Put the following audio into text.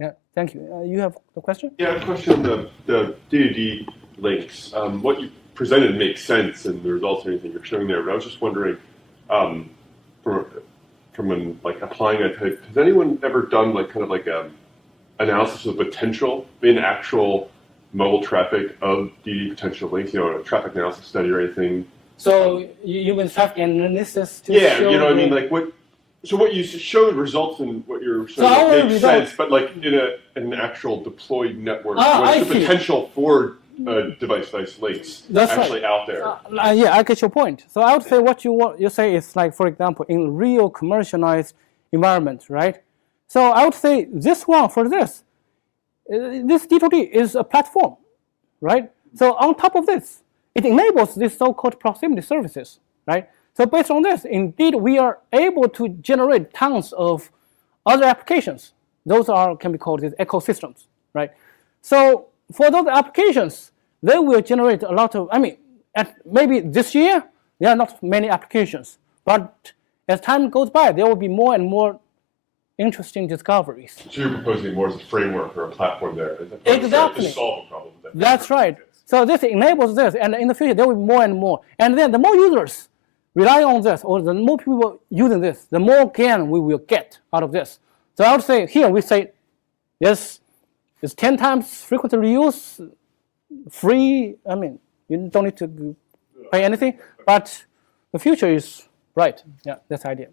Yeah, thank you. You have the question? Yeah, a question on the D2D links. What you presented makes sense and the results and everything you're showing there, but I was just wondering, from like applying a type, has anyone ever done like kind of like a analysis of potential in actual mobile traffic of D2D potential links, a traffic analysis study or anything? So you mean traffic analysis to yeah, show you know what I mean? Like what you showed results in what you're showing makes sense, but like in an actual deployed network, what's the potential for device links actually out there? Yeah, I get your point. So I would say what you say is like, for example, in real commercialized environment, right? So I would say this one for this D2D is a platform, right? So on top of this, it enables this so-called proximity services, right? So based on this, indeed, we are able to generate tons of other applications. Those can be called these ecosystems, right? So for those applications, they will generate a lot of, maybe this year, there are not many applications. But as time goes by, there will be more and more interesting discoveries. So you're proposing more as a framework or a platform there. Exactly. To solve a problem. That's right. So this enables this, and in the future, there will be more and more. And then the more users rely on this, or the more people using this, the more gain we will get out of this. So I would say here we say, yes, it's 10 times frequent reuse, free. You don't need to pay anything, but the future is bright. Yeah, that's the idea.